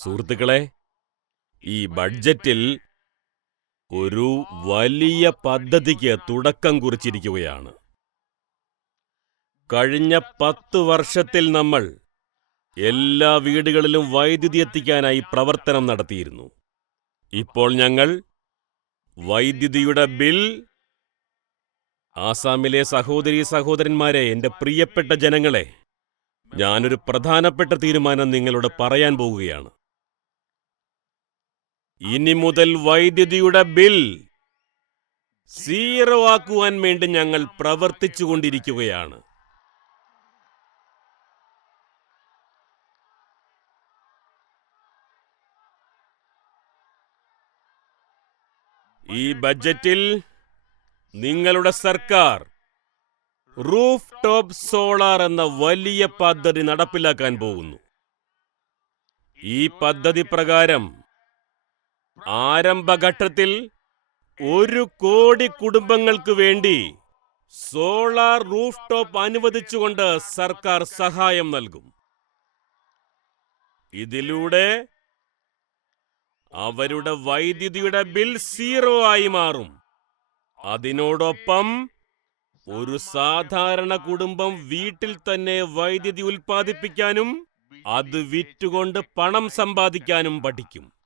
സുഹൃത്തുക്കളെ ഈ ബഡ്ജറ്റിൽ ഒരു വലിയ പദ്ധതിക്ക് തുടക്കം കുറിച്ചിരിക്കുകയാണ്. കഴിഞ്ഞ പത്ത് വർഷത്തിൽ നമ്മൾ എല്ലാ വീടുകളിലും വൈദ്യുതി എത്തിക്കാനായി പ്രവർത്തനം നടത്തിയിരുന്നു. ഇപ്പോൾ ഞങ്ങൾ വൈദ്യുതിയുടെ ബിൽ ആസാമിലെ സഹോദരി സഹോദരന്മാരെ എന്റെ പ്രിയപ്പെട്ട ജനങ്ങളെ ഞാനൊരു പ്രധാനപ്പെട്ട തീരുമാനം നിങ്ങളോട് പറയാൻ പോകുകയാണ് ഇനി മുതൽ വൈദ്യുതിയുടെ ബിൽ സീറോ ആക്കുവാൻ വേണ്ടി ഞങ്ങൾ പ്രവർത്തിച്ചുകൊണ്ടിരിക്കുകയാണ്. ഈ ബജറ്റിൽ നിങ്ങളുടെ സർക്കാർ റൂഫ് ടോപ്പ് സോളാർ എന്ന വലിയ പദ്ധതി നടപ്പിലാക്കാൻ പോകുന്നു. ഈ പദ്ധതി പ്രകാരം ആരംഭഘട്ടത്തിൽ ഒരു കോടി കുടുംബങ്ങൾക്ക് വേണ്ടി സോളാർ റൂഫ് ടോപ്പ് അനുവദിച്ചുകൊണ്ട് സർക്കാർ സഹായം നൽകും. ഇതിലൂടെ അവരുടെ വൈദ്യുതിയുടെ ബിൽ സീറോ ആയി മാറും. അതിനോടൊപ്പം ഒരു സാധാരണ കുടുംബം വീട്ടിൽ തന്നെ വൈദ്യുതി ഉൽപ്പാദിപ്പിക്കാനും അത് വിറ്റുകൊണ്ട് പണം സമ്പാദിക്കാനും പഠിക്കും.